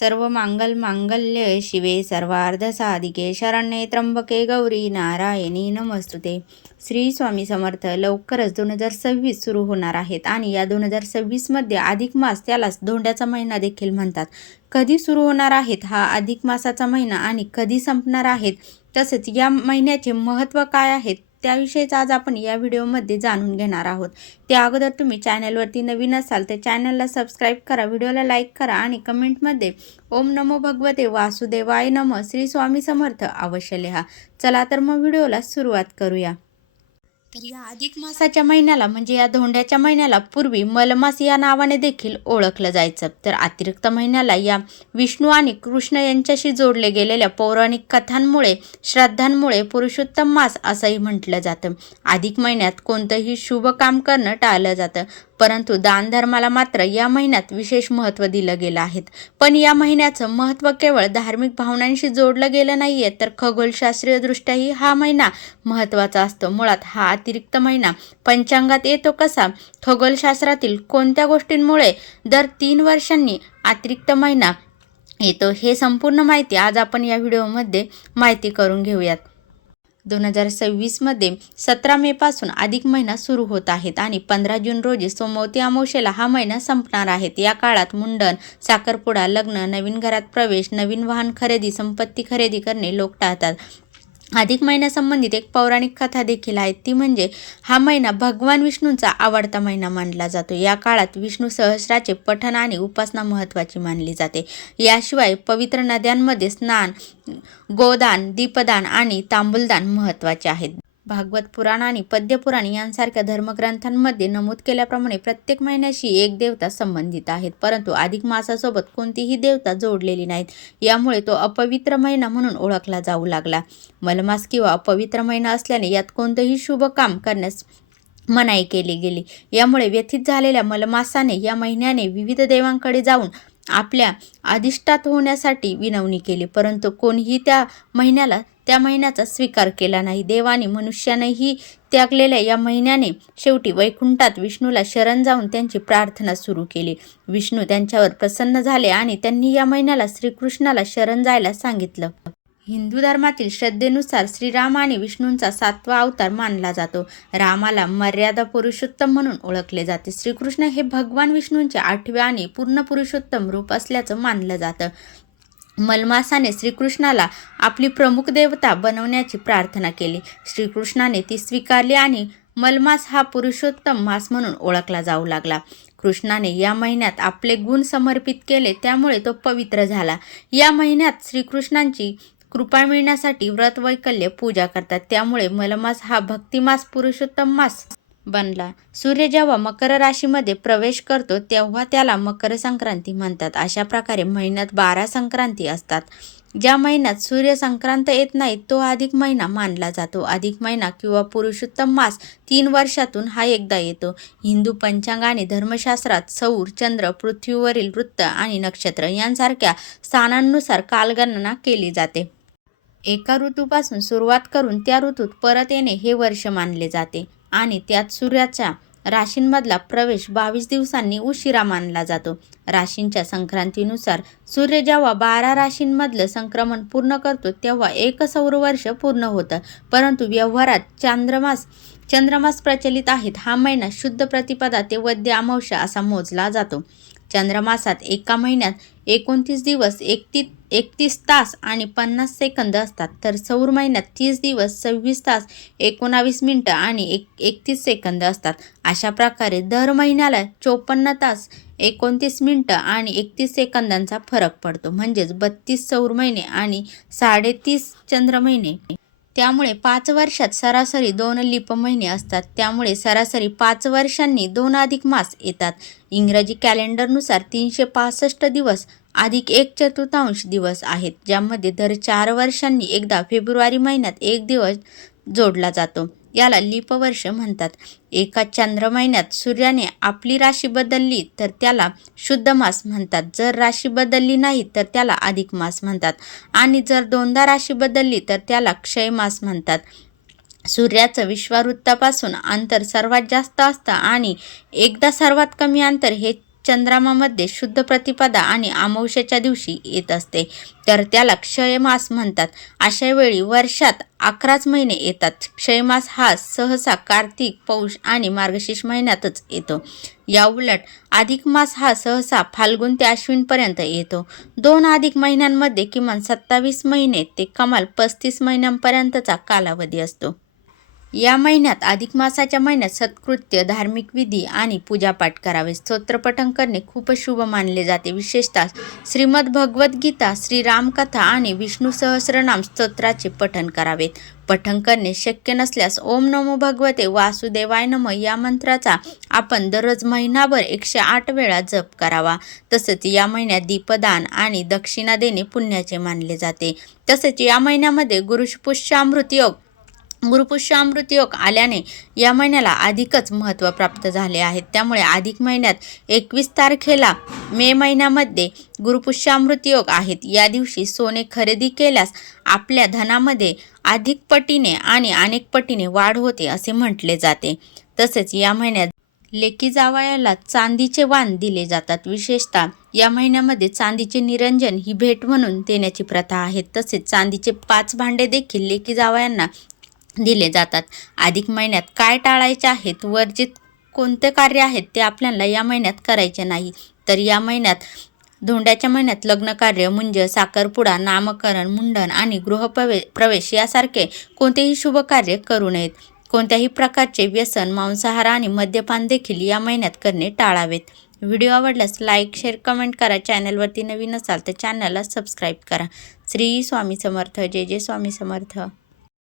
सर्व मांगल मांगल्य शिवे सर्वार्ध साधिके शरण्ये त्र्यंबके गौरी नारायणी नमस्तुते. श्री स्वामी समर्थ लवकरच दोन हजार सव्वीस सुरू होणार आहेत आणि या दोन हजार सव्वीसमध्ये अधिक मास त्यालाच धोंड्याचा महिना देखील म्हणतात. कधी सुरू होणार आहेत हा अधिक मासाचा महिना आणि कधी संपणार आहेत? तसेच या महिन्याचे महत्त्व काय आहेत? त्याविषयीच आज आपण या व्हिडिओमध्ये जाणून घेणार आहोत. त्या अगोदर तुम्ही चॅनलवरती नवीन असाल तर चॅनलला सबस्क्राईब करा व्हिडिओला लाईक करा आणि कमेंटमध्ये ओम नमो भगवते वासुदेवाय नम श्री स्वामी समर्थ अवश्य लिहा. चला तर मग व्हिडिओला सुरुवात करूया. तर या अधिक मासाच्या महिन्याला म्हणजे या धोंड्याच्या महिन्याला पूर्वी मलमास या नावाने देखील ओळखलं जायचं. तर अतिरिक्त महिन्याला या विष्णू आणि कृष्ण यांच्याशी जोडले गेलेल्या पौराणिक कथांमुळे श्रद्धांमुळे पुरुषोत्तम मास असंही म्हटलं जातं. अधिक महिन्यात कोणतंही शुभ काम करणं टाळलं जातं. परंतु दानधर्माला मात्र या महिन्यात विशेष महत्त्व दिलं गेलं आहे. पण या महिन्याचं महत्त्व केवळ धार्मिक भावनांशी जोडलं गेलं नाही आहे तर खगोलशास्त्रीयदृष्ट्याही हा महिना महत्त्वाचा असतो. मुळात हा अतिरिक्त महिना पंचांगात येतो कसा? खगोलशास्त्रातील कोणत्या गोष्टींमुळे दर तीन वर्षांनी अतिरिक्त महिना येतो हे संपूर्ण माहिती आज आपण या व्हिडिओमध्ये माहिती करून घेऊयात. दोन हजार सव्वीसमध्ये सतरा मेपासून अधिक महिना सुरू होत आहेत आणि पंधरा जून रोजी सोमवती अमावशेला हा महिना संपणार आहेत या काळात मुंडन साखरपुडा लग्न नवीन घरात प्रवेश नवीन वाहन खरेदी संपत्ती खरेदी करणे लोक टाळतात. अधिक महिन्यासंबंधित एक पौराणिक कथा देखील आहे. ती म्हणजे हा महिना भगवान विष्णूंचा आवडता महिना मानला जातो. या काळात विष्णू सहस्राचे पठण आणि उपासना महत्त्वाची मानली जाते. याशिवाय पवित्र नद्यांमध्ये स्नान गोदान दीपदान आणि तांबूलदान महत्त्वाचे आहेत. भागवत पुराण आणि पद्यपुराण यांसारख्या धर्मग्रंथांमध्ये नमूद केल्याप्रमाणे प्रत्येक महिन्याशी एक देवता संबंधित आहेत. परंतु अधिक मासासोबत कोणतीही देवता जोडलेली नाहीत. यामुळे तो अपवित्र महिना म्हणून ओळखला जाऊ लागला. मलमास किंवा अपवित्र महिना असल्याने यात कोणतंही शुभ काम करण्यास मनाई केली गेली. यामुळे व्यथित झालेल्या मलमासाने या महिन्याने विविध देवांकडे जाऊन आपल्या अधिष्ठात होण्यासाठी विनवणी केली. परंतु कोणीही त्या महिन्याला त्या महिन्याचा स्वीकार केला नाही. देवाने मनुष्यानेही त्यागलेल्या या महिन्याने शेवटी वैकुंठात विष्णूला शरण जाऊन त्यांची प्रार्थना सुरू केली. विष्णू त्यांच्यावर प्रसन्न झाले आणि त्यांनी या महिन्याला श्रीकृष्णाला शरण जायला सांगितलं. हिंदू धर्मातील श्रद्धेनुसार श्रीराम आणि विष्णूंचा सातवा अवतार मानला जातो. रामाला मर्यादा पुरुषोत्तम म्हणून ओळखले जाते. श्रीकृष्ण हे भगवान विष्णूंचे आठवे आणि पूर्ण पुरुषोत्तम रूप असल्याचं मानलं जातं. मलमासाने श्रीकृष्णाला आपली प्रमुख देवता बनवण्याची प्रार्थना केली. श्रीकृष्णाने ती स्वीकारली आणि मलमास हा पुरुषोत्तम मास म्हणून ओळखला जाऊ लागला. कृष्णाने या महिन्यात आपले गुण समर्पित केले त्यामुळे तो पवित्र झाला. या महिन्यात श्रीकृष्णांची कृपा मिळण्यासाठी व्रत वैकल्य पूजा करतात. त्यामुळे मलमास हा भक्तिमास पुरुषोत्तम मास बनला. सूर्य जेव्हा मकर राशीमध्ये प्रवेश करतो तेव्हा त्याला मकर संक्रांती म्हणतात. अशा प्रकारे महिन्यात बारा संक्रांती असतात. ज्या महिन्यात सूर्य संक्रांत येत नाही तो अधिक महिना मानला जातो. अधिक महिना किंवा पुरुषोत्तम मास तीन वर्षातून हा एकदा येतो. हिंदू पंचांग आणि धर्मशास्त्रात सौर चंद्र पृथ्वीवरील वृत्त आणि नक्षत्र यांसारख्या स्थानांनुसार कालगणना केली जाते. एका ऋतूपासून सुरुवात करून त्या ऋतूत परत येणे हे वर्ष मानले जाते आणि त्यात सूर्याच्या राशींमधला प्रवेश बावीस दिवसांनी उशिरा मानला जातो. राशींच्या संक्रांतीनुसार सूर्य जेव्हा बारा राशींमधलं संक्रमण पूर्ण करतो तेव्हा एक सौरवर्ष पूर्ण होतं. परंतु व्यवहारात चांद्रमास चंद्रमास प्रचलित आहेत हा महिना शुद्ध प्रतिपदा ते वद्य अमावस्या असा मोजला जातो. चंद्रमासात एका महिन्यात एकोणतीस दिवस एकतीस एकतीस तास आणि पन्नास सेकंद असतात. तर सौर महिन्यात तीस दिवस सव्वीस तास एकोणावीस मिनटं आणि एक एकतीस सेकंद असतात. अशा प्रकारे दर महिन्याला चोपन्न तास एकोणतीस मिनटं आणि एकतीस सेकंदांचा फरक पडतो. म्हणजेच बत्तीस सौर महिने आणि साडेतीस चंद्र महिने. त्यामुळे पाच वर्षात सरासरी दोन लिप महिने असतात. त्यामुळे सरासरी पाच वर्षांनी दोन अधिक मास येतात. इंग्रजी कॅलेंडरनुसार तीनशे पासष्ट दिवस अधिक एक चतुर्थांश दिवस आहेत ज्यामध्ये दर चार वर्षांनी एकदा फेब्रुवारी महिन्यात एक दिवस जोडला जातो. याला लीप वर्ष म्हणतात. एका चांद्र महिन्यात सूर्याने आपली राशी बदलली तर त्याला शुद्ध मास म्हणतात. जर राशी बदलली नाही तर त्याला अधिक मास म्हणतात. आणि जर दोनदा राशी बदलली तर त्याला क्षय मास म्हणतात. सूर्याचं विश्ववृत्तापासून अंतर सर्वात जास्त असतं आणि एकदा सर्वात कमी अंतर हे चंद्रामामध्ये शुद्ध प्रतिपदा आणि अमावस्याच्या दिवशी येत असते. तर त्याला क्षयमास म्हणतात. अशा वेळी वर्षात अकराच महिने येतात. क्षयमास हा सहसा कार्तिक पौष आणि मार्गशीर्ष महिन्यातच येतो. या उलट अधिक मास हा सहसा फाल्गुन ते अश्विनपर्यंत येतो. दोन अधिक महिन्यांमध्ये किमान सत्तावीस महिने ते कमाल पस्तीस महिन्यांपर्यंतचा कालावधी असतो. या महिन्यात अधिक मासाच्या महिन्यात सत्कृत्य धार्मिक विधी आणि पूजापाठ करावे. स्तोत्रपठण करणे खूपच शुभ मानले जाते. विशेषतः श्रीमद भगवद्गीता श्रीरामकथा आणि विष्णू सहस्रनाम स्तोत्राचे पठण करावेत पठण करणे शक्य नसल्यास ओम नमो भगवते वासुदेवाय नम या मंत्राचा आपण दररोज महिनाभर एकशे आठ वेळा जप करावा. तसंच या महिन्यात दीपदान आणि दक्षिणा देणे पुण्याचे मानले जाते. तसेच या महिन्यामध्ये गुरुपुष्यामृत योग गुरुपुष्यामृत योग आल्याने या महिन्याला अधिकच महत्त्व प्राप्त झाले आहे. त्यामुळे अधिक महिन्यात एकवीस तारखेला मे महिन्यामध्ये गुरुपुष्यामृत योग आहेत. या दिवशी सोने खरेदी केल्यास आपल्या धनामध्ये अधिक पटीने आणि अनेक पटीने वाढ होते असे म्हटले जाते. तसेच या महिन्यात लेकी जावयाला चांदीचे वाण दिले जातात. विशेषतः या महिन्यामध्ये चांदीचे निरंजन ही भेट म्हणून देण्याची प्रथा आहे. तसेच चांदीचे पाच भांडे देखील लेकी जावयांना दिले जातात. अधिक महिन्यात काय टाळायचे आहेत? वर्जित कोणते कार्य आहेत ते आपल्याला या महिन्यात करायचे नाही. तर या महिन्यात धोंड्याच्या महिन्यात लग्न कार्य मुंज साखरपुडा नामकरण मुंडन आणि गृहप्रवे प्रवेश यासारखे कोणतेही शुभ कार्य करू नयेत. कोणत्याही प्रकारचे व्यसन मांसाहार आणि मद्यपान देखील या महिन्यात करणे टाळावेत. व्हिडिओ आवडल्यास लाईक शेअर कमेंट करा. चॅनलवरती नवीन असाल तर चॅनलला सबस्क्राईब करा. श्री स्वामी समर्थ. जय जय स्वामी समर्थ.